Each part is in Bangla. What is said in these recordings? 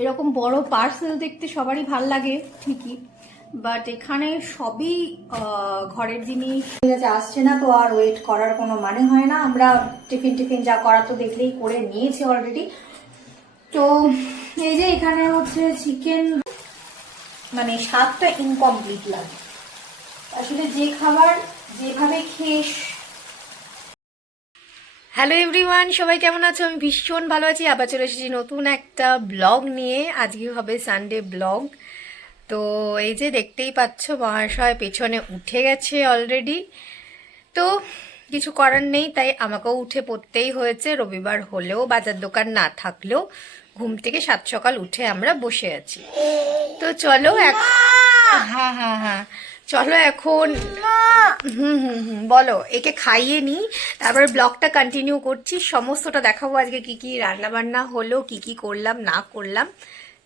এরকম বড় পার্সেল দেখতে সবারই ভাল লাগে ঠিকই, বাট এখানে সবই ঘরের জিনিস ঠিক আছে, আসছে না তো আর ওয়েট করার কোনো মানে হয় না। আমরা টিফিন যা করার তো দেখলেই করে নিয়েছি অলরেডি। তো এই যে এখানে হচ্ছে চিকেন, মানে স্বাদটা ইনকমপ্লিট লাগে আসলে, যে খাবার যেভাবে খেয়ে। হ্যালো এভরিওয়ান, সবাই কেমন আছো? আমি ভীষণ ভালো আছি। আবার চলে এসেছি নতুন একটা ব্লগ নিয়ে। আজকে হবে সানডে ব্লগ। তো এই যে দেখতেই পাচ্ছ মহাশয় পেছনে উঠে গেছে অলরেডি। তো কিছু করার নেই, তাই আমাকেও উঠে পড়তেই হয়েছে। রবিবার হলেও বাজার দোকান না থাকলেও ঘুম থেকে সাত সকাল উঠে আমরা বসে আছি। তো চলো হ্যাঁ হ্যাঁ হ্যাঁ, চলো এখন বলো, একে খাইয়ে নি, তারপরে ব্লগটা কন্টিনিউ করছি। সমস্তটা দেখাবো আজকে কি কি রান্না বান্না হলো, কি কি করলাম না করলাম।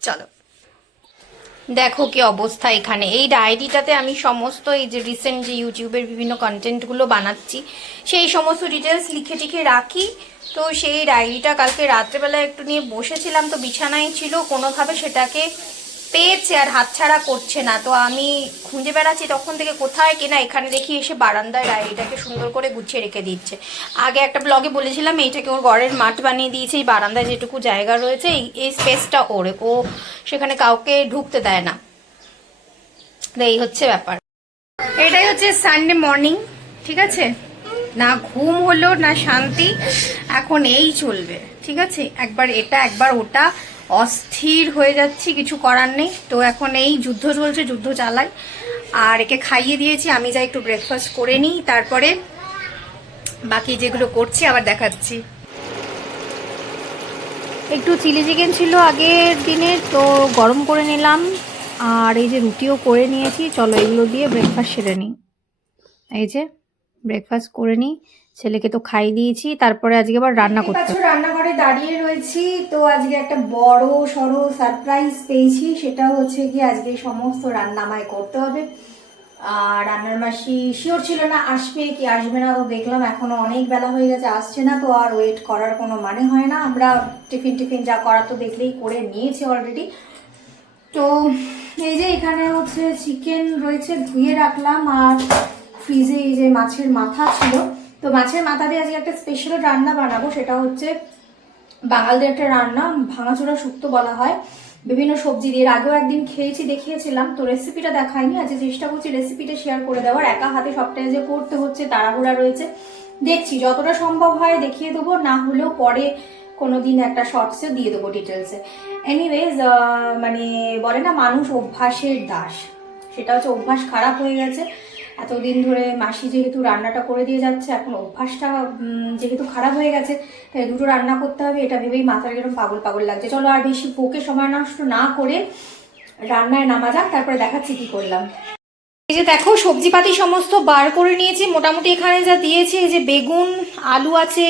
চলো দেখো কি অবস্থা। এখানে এই ডায়েরিটাতে আমি সমস্ত এই যে রিসেন্ট যে ইউটিউবের বিভিন্ন কন্টেন্টগুলো বানাচ্ছি সেই সমস্ত ডিটেলস লিখে টিখে রাখি। তো সেই ডায়েরিটা কালকে রাত্রেবেলা একটু নিয়ে বসেছিলাম, তো বিছানায় ছিল, কোনোভাবে সেটাকে পেয়েছে আর হাতছাড়া করছে না। তো আমি খুঁজে বেড়াচ্ছি তখন থেকে, কোথায় কিনা এখানে দেখি এসে বারান্দায় ডায়েরিটাকে সুন্দর করে গুছিয়ে রেখে দিচ্ছে। আগে একটা ব্লগে বলেছিলাম এইটাকে ওর ঘরের মাঠ বানিয়ে দিয়েছে, এই বারান্দায় যেটুকু জায়গা রয়েছে এই স্পেসটা ওরে, ও সেখানে কাউকে ঢুকতে দেয় না। এই হচ্ছে ব্যাপার। এটাই হচ্ছে সানডে মর্নিং, ঠিক আছে, না ঘুম হলো না শান্তি, এখন এই চলবে, ঠিক আছে, একবার এটা একবার ওটা, অস্থির হয়ে যাচ্ছি, কিছু করার নেই। তো এখন এই যুদ্ধ চলছে, যুদ্ধ চালাই। আর একে খাইয়ে দিয়েছি, আমি যাই একটু ব্রেকফাস্ট করে নিই, তারপরে বাকি যেগুলো করছি আবার দেখাচ্ছি। একটু চিলি চিকেন ছিল আগের দিনের, তো গরম করে নিলাম। আর এই যে রুটিও করে নিয়েছি, চলো এগুলো দিয়ে ব্রেকফাস্ট সেরে নিই। এই যে ব্রেকফাস্ট করে নিই, ছেলেকে তো খাই দিয়েছি, তারপরে আজকে আবার রান্না করতে। রান্নাঘরে দাঁড়িয়ে রয়েছি, তো আজকে একটা বড় সড়ো সারপ্রাইজ পেয়েছি। সেটা হচ্ছে কি আজকে সমস্ত রান্না আমায় করতে হবে। আর রান্নার মাসি শিওর ছিল না আসবে কি আসবে না, তো দেখলাম এখনো অনেক বেলা হয়ে গেছে, আসছে না তো আর ওয়েট করার কোনো মানে হয় না। আমরা টিফিন যা করার তো দেখলেই করে নিয়েছি অলরেডি। তো এই যে এখানে হচ্ছে চিকেন রয়েছে, ধুয়ে রাখলাম। আর ফ্রিজে এই যে মাছের মাথা ছিল, তো মাছের মাথা দিয়ে আজকে একটা স্পেশাল রান্না বানাবো। সেটা হচ্ছে বাঙালদের একটা রান্না, ভাঙাচোরা শুক্তো বলা হয়, বিভিন্ন সবজি দিয়ে। আগেও একদিন খেয়েছি, দেখিয়েছিলাম, তো রেসিপিটা দেখাইনি। আজকে চেষ্টা করছি রেসিপিটা শেয়ার করে দেওয়ার। একা হাতে সবটাই যে করতে হচ্ছে, তাড়াহুড়া রয়েছে, দেখছি যতটা সম্ভব হয় দেখিয়ে দেবো, না হলেও পরে কোনোদিন একটা শর্টসে দিয়ে দেবো ডিটেলসে। এনিওয়েজ, মানে বলে না মানুষ অভ্যাসের দাস, সেটা হচ্ছে অভ্যাস খারাপ হয়ে গেছে। এতদিন ধরে মাসি যেহেতু রান্নাটা করে দিয়ে যাচ্ছে, এখন অভ্যাসটা যেহেতু খারাপ হয়ে গেছে, তাই দুটো রান্না করতে হবে, এটা ভেবেই মাথার এরকম পাগল পাগল লাগছে। চলো আর বেশি বকে সময় নষ্ট না করে রান্নায় নামা যাক, তারপরে দেখাচ্ছি কি করলাম। এই যে দেখো সবজিপাতি সমস্ত বার করে নিয়েছি, মোটামুটি এখানে যা দিয়েছি, এই যে বেগুন, আলু আছে,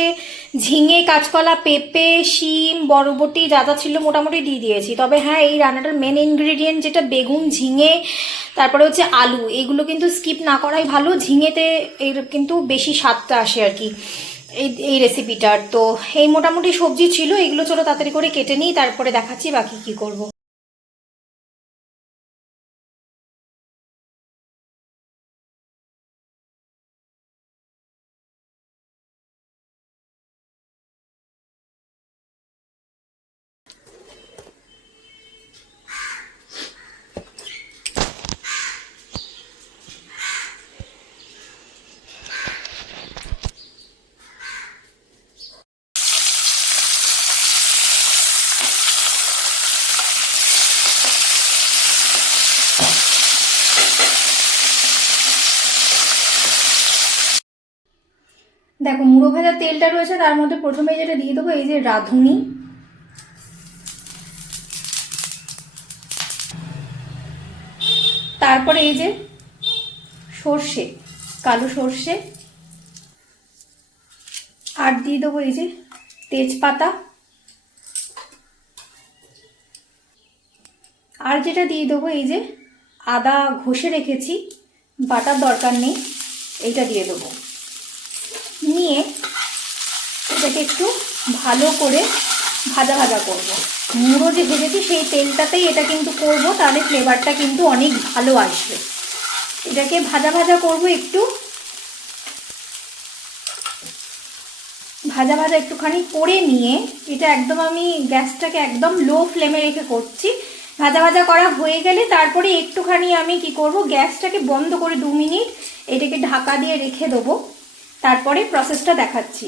ঝিঙে, কাঁচকলা, পেঁপে, শিম, বরবটি, যা যা ছিল মোটামুটি দিয়ে দিয়েছি। তবে হ্যাঁ, এই রান্নাটার মেন ইনগ্রেডিয়েন্ট যেটা বেগুন, ঝিঙে, তারপরে হচ্ছে আলু, এগুলো কিন্তু স্কিপ না করাই ভালো। ঝিঙেতে এর কিন্তু বেশি স্বাদটা আসে আর কি এই রেসিপিটার। তো এই মোটামুটি সবজি ছিল, এগুলো চলো তাড়াতাড়ি করে কেটে নিই, তারপরে দেখাচ্ছি বাকি কি করব। দেখো মুড়ো ভাজার তেলটা রয়েছে, তার মধ্যে প্রথমে যেটা দিয়ে দেবো এই যে রাঁধুনি, তারপরে এই যে সর্ষে, কালো সর্ষে, আর দিয়ে দেবো এই যে তেজপাতা, আর যেটা দিয়ে দেবো এই যে আদা ঘষে রেখেছি, বাটার দরকার নেই, এইটা দিয়ে দেবো। নিয়ে এটাকে একটু ভালো করে ভাজা ভাজা করব। মুড়ো যে ভেজেছি সেই তেলটাতেই এটা কিন্তু করব, তাহলে ফ্লেভারটা কিন্তু অনেক ভালো আসবে। এটাকে ভাজা ভাজা করব, একটু ভাজা ভাজা একটুখানি করে নিয়ে এটা একদম আমি গ্যাসটাকে একদম লো ফ্লেমে রেখে করছি। ভাজা ভাজা করা হয়ে গেলে তারপরে একটুখানি আমি কি করব, গ্যাসটাকে বন্ধ করে 2 মিনিট এটাকে ঢাকা দিয়ে রেখে দেবো, তারপরে প্রসেসটা দেখাচ্ছি।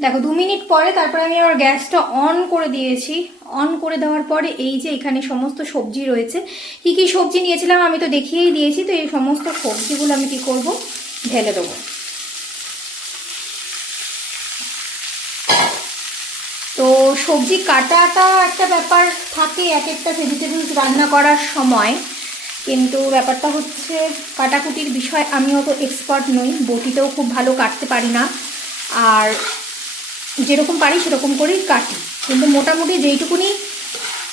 দেখো 2 মিনিট পরে তারপরে আমি আবার গ্যাসটা অন করে দিয়েছি। অন করে দেওয়ার পরে এই যে এখানে সমস্ত সবজি রয়েছে, কি কি সবজি নিয়েছিলাম আমি তো দেখিয়েই দিয়েছি। তো এই সমস্ত সবজিগুলো আমি কি করব, ঢেলে দেবো। তো সবজি কাটাটা একটা ব্যাপার থাকে এক একটা ভেজিটেবলস রান্না করার সময়, কিন্তু ব্যাপারটা হচ্ছে কাটাকুটির বিষয় আমি অত এক্সপার্ট নই, বটিতেও খুব ভালো কাটতে পারি না, আর যেরকম পারি সেরকম করেই কাটি। কিন্তু মোটামুটি যেইটুকুনি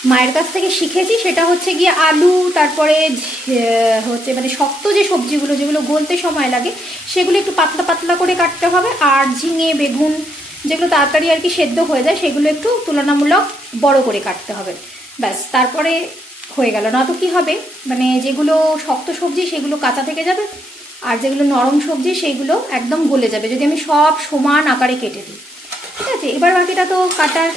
মায়ের কাছ থেকে শিখেছি সেটা হচ্ছে গিয়ে আলু, তারপরে হচ্ছে মানে শক্ত যে সবজিগুলো যেগুলো গলতে সময় লাগে সেগুলো একটু পাতলা পাতলা করে কাটতে হবে, আর ঝিঙে বেগুন যেগুলো তাড়াতাড়ি আর কি সেদ্ধ হয়ে যায় সেগুলো একটু তুলনামূলক বড় করে কাটতে হবে। ব্যাস, তারপরে হয়ে গেল। না তো কী হবে, মানে যেগুলো শক্ত সবজি সেগুলো কাঁচা থেকে যাবে, আর যেগুলো নরম সবজি সেগুলো একদম গলে যাবে যদি আমি সব সমান আকারে কেটে দিই। ঠিক আছে, এবার বাকিটা তো কাটার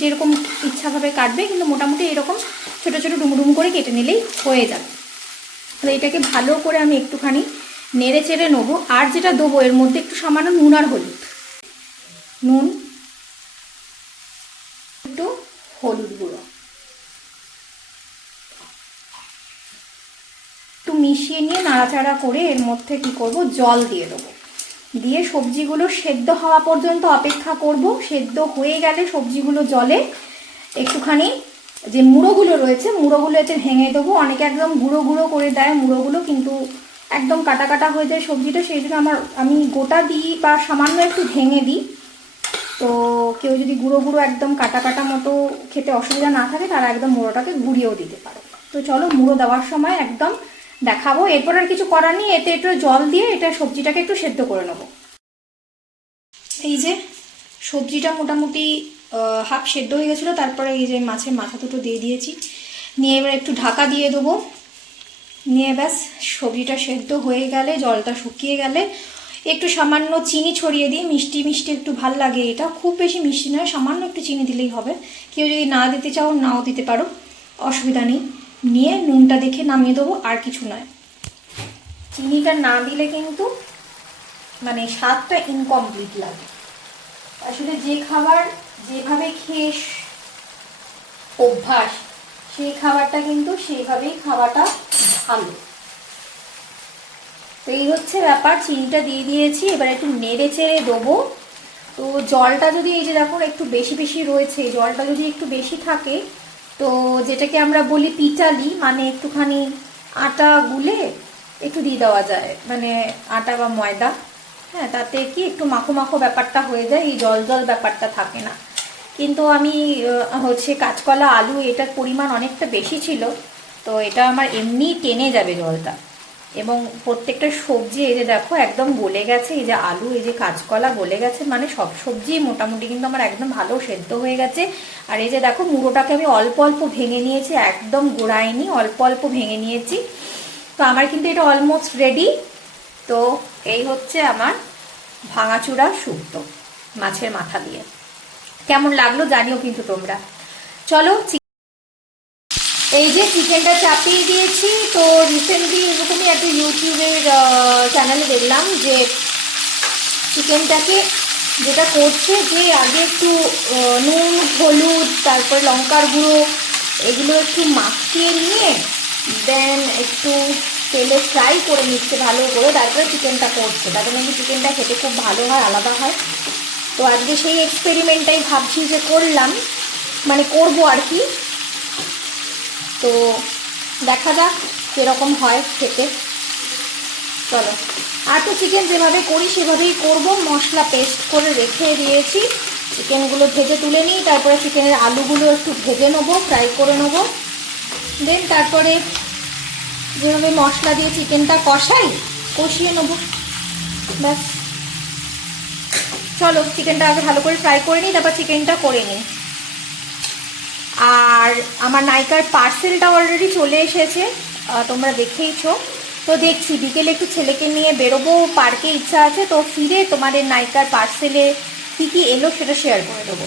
যেরকম ইচ্ছাভাবে কাটবে, কিন্তু মোটামুটি এরকম ছোটো ছোটো ডুমডুম করে কেটে নিলেই হয়ে যাবে। তো এটাকে ভালো করে আমি একটুখানি নেড়ে চেড়ে নেবো। আর যেটা দেবো এর মধ্যে একটু সামান্য নুন আর হলুদ, নুন, একটু হলুদ গুঁড়ো, একটু মিশিয়ে নিয়ে নাড়াচাড়া করে এর মধ্যে কি করব, জল দিয়ে দেবো। দিয়ে সবজিগুলো সেদ্ধ হওয়া পর্যন্ত অপেক্ষা করব। সেদ্ধ হয়ে গেলে সবজিগুলো জলে একটুখানি যে মুড়োগুলো রয়েছে মুড়োগুলো এতে ভেঙে দেবো। অনেকে একদম গুঁড়ো গুঁড়ো করে দেয় মুড়োগুলো, কিন্তু একদম কাটা কাটা হয়ে যায় সবজিটা, সেই জন্য আমি গোটা দিই বা সামান্য একটু ভেঙে দিই। তো কেউ যদি গুঁড়ো গুঁড়ো একদম কাটা কাটা মতো খেতে অসুবিধা না থাকে তারা একদম মুড়োটাকে গুঁড়িয়েও দিতে পারে। তো চলো মুড়ো দেওয়ার সময় একদম দেখাবো। এরপর আর কিছু করার নেই, এতে একটু জল দিয়ে এটা সবজিটাকে একটু সেদ্ধ করে নেবো। এই যে সবজিটা মোটামুটি হাফ সেদ্ধ হয়ে গেছিলো, তারপরে এই যে মাছের মাথা দুটো দিয়ে দিয়েছি, নিয়ে এবার একটু ঢাকা দিয়ে দেবো। নিয়ে ব্যাস সবজিটা সেদ্ধ হয়ে গেলে জলটা শুকিয়ে গেলে একটু সামান্য চিনি ছড়িয়ে দিই। মিষ্টি মিষ্টি একটু ভাল লাগে, এটা খুব বেশি মিষ্টি নয়, সামান্য একটু চিনি দিলেই হবে। কেউ যদি না দিতে চাও নাও দিতে পারো, অসুবিধা নেই। নিয়ে নুনটা দেখে নামিয়ে দেবো, আর কিছু নয়। চিনিটা না দিলে কিন্তু মানে স্বাদটা ইনকমপ্লিট লাগে। আসলে যে খাবার যেভাবে খেয়ে অভ্যাস সেই খাবারটা কিন্তু সেইভাবেই খাওয়াটা ভালো। তো এই হচ্ছে ব্যাপার। চিনিটা দিয়ে দিয়েছি, এবার একটু নেড়ে চেড়ে দেবো। তো জলটা যদি এই যে দেখো একটু বেশি বেশি রয়েছে, জলটা যদি একটু বেশি থাকে তো যেটাকে আমরা বলি পিটালি, মানে একটুখানি আটা গুলে একটু দিয়ে দেওয়া যায়, মানে আটা বা ময়দা, হ্যাঁ, তাতে কি একটু মাখো মাখো ব্যাপারটা হয়ে যায়, এই জল জল ব্যাপারটা থাকে না। কিন্তু আমি হচ্ছে কাঁচকলা আলু এটার পরিমাণ অনেকটা বেশি ছিল, তো এটা আমার এমনি টেনে যাবে জলটা। এবং প্রত্যেকটা সবজি এই যে দেখো একদম গলে গেছে, এই যে আলু এই যে কাঁচকলা গলে গেছে, মানে সব সবজি মোটামুটি কিন্তু আমার একদম ভালো সেদ্ধ হয়ে গেছে। আর এই যে দেখো মুড়োটাকে আমি অল্প অল্প ভেঙে নিয়েছি, একদম গোড়াইনি, অল্প অল্প ভেঙে নিয়েছি। তো আমার কিন্তু এটা অলমোস্ট রেডি। তো এই হচ্ছে আমার ভাঙাচুরা শুক্তো মাছের মাথা দিয়ে। কেমন লাগলো জানিও কিন্তু তোমরা। চলো, এই যে চিকেনটা চাপিয়ে দিয়েছি। তো রিসেন্টলি এরকমই একটা ইউটিউবের চ্যানেলে দেখলাম যে চিকেনটাকে যেটা করছে যে আগে একটু নুন হলুদ তারপর লঙ্কার গুঁড়ো এগুলো একটু মাখিয়ে নিয়ে দেন একটু তেলে ফ্রাই করে নিচ্ছে ভালো করে, তারপরে চিকেনটা করছে। তারপরে নাকি চিকেনটা খেতে খুব ভালো হয়, আলাদা হয়। তো আজকে সেই এক্সপেরিমেন্টটাই ভাবছি যে করলাম, মানে করবো আর কি। তো দেখা যাক কীরকম হয় খেতে। চলো, আর তো চিকেন যেভাবে করি সেভাবেই করব। মশলা পেস্ট করে রেখে দিয়েছি, চিকেনগুলো ভেজে তুলে নিই, তারপরে চিকেনের আলুগুলো একটু ভেজে নেবো, ফ্রাই করে নেবো। দেন তারপরে যেভাবে মশলা দিয়ে চিকেনটা কষিয়ে নেবো, ব্যাস। চলো চিকেনটা আগে ভালো করে ফ্রাই করে নিই, তারপর চিকেনটা করে নিই। আর আমার নাইকার পার্সেলটা অলরেডি চলে এসেছে, তোমরা দেখেইছো। তো দেখছি বিকেলে একটু ছেলেকে নিয়ে বেরোবো, পার্কে ইচ্ছা আছে, তো ফিরে তোমাদের নাইকার পার্সেলে কী কী এলো সেটা শেয়ার করে দেবো।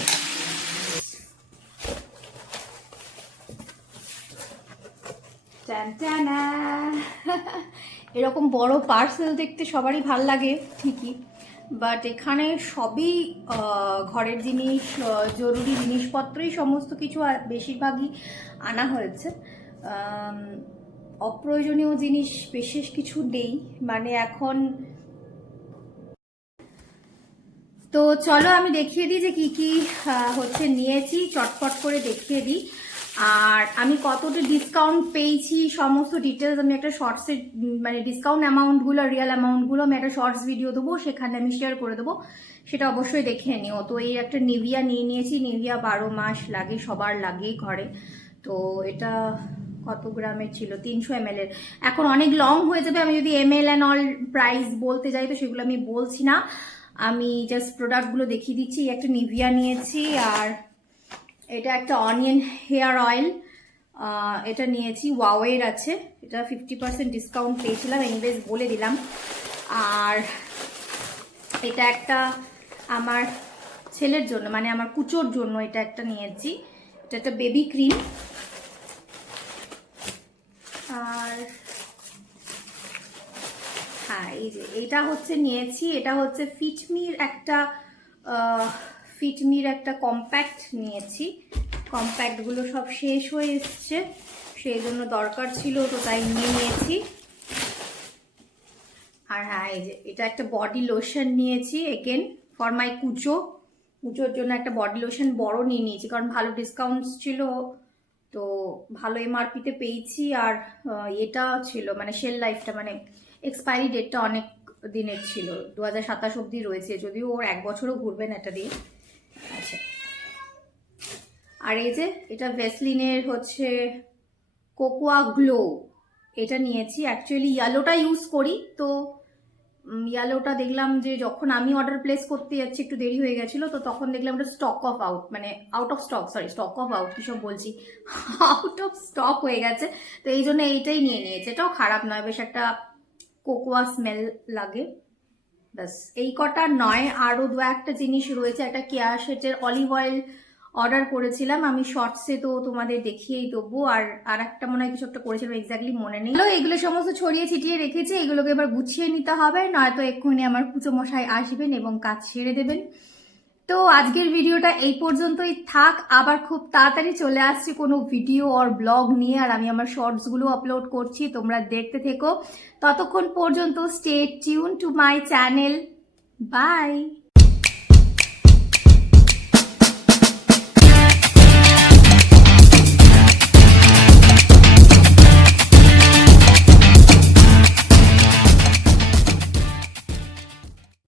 এরকম বড় পার্সেল দেখতে সবারই ভাল লাগে ঠিকই, বাট এখানে সবই ঘরের জিনিস, জরুরি জিনিসপত্রই সমস্ত কিছু বেশিরভাগই আনা হয়েছে। অপ্রয়োজনীয় জিনিস বিশেষ কিছু নেই, মানে এখন। তো চলো আমি দেখিয়ে দিই যে কি কি হচ্ছে নিয়েছি, চটপট করে দেখিয়ে দিই। আর আমি কতটা ডিসকাউন্ট পেয়েছি সমস্ত ডিটেলস আমি একটা শর্টসে, মানে ডিসকাউন্ট অ্যামাউন্টগুলো, রিয়েল অ্যামাউন্টগুলো আমি একটা শর্টস ভিডিও দেবো, সেখানে আমি শেয়ার করে দেবো, সেটা অবশ্যই দেখে নিও। তো এই একটা নিভিয়া নিয়ে নিয়েছি, নিভিয়া 12 মাস লাগে, সবার লাগে ঘরে। তো এটা কত গ্রামের ছিল, 300 ml এর। এখন অনেক লং হয়ে যাবে, আমি যদি ml অ্যান্ড অল প্রাইস বলতে যাই তো সেগুলো আমি বলছি না, আমি জাস্ট প্রোডাক্টগুলো দেখিয়ে দিচ্ছি। একটা নিভিয়া নিয়েছি, আর এটা একটা অনিয়ন হেয়ার অয়েল, এটা নিয়েছি, ওয়াওয়ের আছে, এটা 50% ডিসকাউন্ট পেয়েছিলাম, এনিওয়েজ বলে দিলাম। আর এটা একটা আমার ছেলের জন্য, মানে আমার কুচোর জন্য এটা একটা নিয়েছি, এটা একটা বেবি ক্রিম। আর হ্যাঁ, এই যে এটা হচ্ছে নিয়েছি, এটা হচ্ছে ফিটমির একটা কম্প্যাক্ট নিয়েছি। কম্প্যাক্টগুলো সব শেষ হয়ে এসছে, সেই জন্য দরকার ছিল, তো তাই নিয়েছি। আর হ্যাঁ, এই যে এটা একটা বডি লোশন নিয়েছি, এগেন ফর মাই কুচোর জন্য একটা বডি লোশন বড় নিয়ে নিয়েছি, কারণ ভালো ডিসকাউন্ট ছিল, তো ভালো এমআরপিতে পেয়েছি। আর এটা ছিল মানে শেল লাইফটা, মানে এক্সপায়ারি ডেটটা অনেক দিনের ছিল, 2027 অবধি রয়েছে, যদিও ওর 1 বছরও ঘুরবে না এটা দিয়ে। আচ্ছা, আর এই যে এটা ভেসলিনের হচ্ছে কোকোয়া গ্লো, এটা নিয়েছি। অ্যাকচুয়ালি ইয়েলোটা ইউজ করি, তো ইয়েলোটা দেখলাম যে যখন আমি অর্ডার প্লেস করতে যাচ্ছি একটু দেরি হয়ে গেছিলো, তো তখন দেখলাম ওটা স্টক অফ আউট, মানে out of stock, sorry stock of out কী সব বলছি, আউট অফ স্টক হয়ে গেছে, তো এই জন্য এইটাই নিয়ে নিয়েছে। এটাও খারাপ নয়, বেশ একটা কোকোয়া স্মেল লাগে, ব্যাস এই কটা নয়, আরও 2-1টা জিনিস রয়েছে। একটা কেয়া শেটের অলিভ অয়েল অর্ডার করেছিলাম আমি শর্টসে, তো তোমাদের দেখিয়েই দেবো। আর একটা মনে হয় কিছু একটা করেছিলাম, এক্স্যাক্টলি মনে নেই। এগুলো সমস্ত ছড়িয়ে ছিটিয়ে রেখেছি, এগুলোকে এবার গুছিয়ে নিতে হবে, নয়তো এক্ষুনি আমার কুচো মশাই আসবেন এবং কাজ ছেড়ে দেবেন। তো আজকের ভিডিওটা এই পর্যন্তই থাক, আবার খুব তাড়াতাড়ি চলে আসছি কোনো ভিডিও আর ব্লগ নিয়ে, আর আমি আমার শর্টসগুলো আপলোড করছি, তোমরা দেখতে থেকো। ততক্ষণ পর্যন্ত stay tune to my channel, by.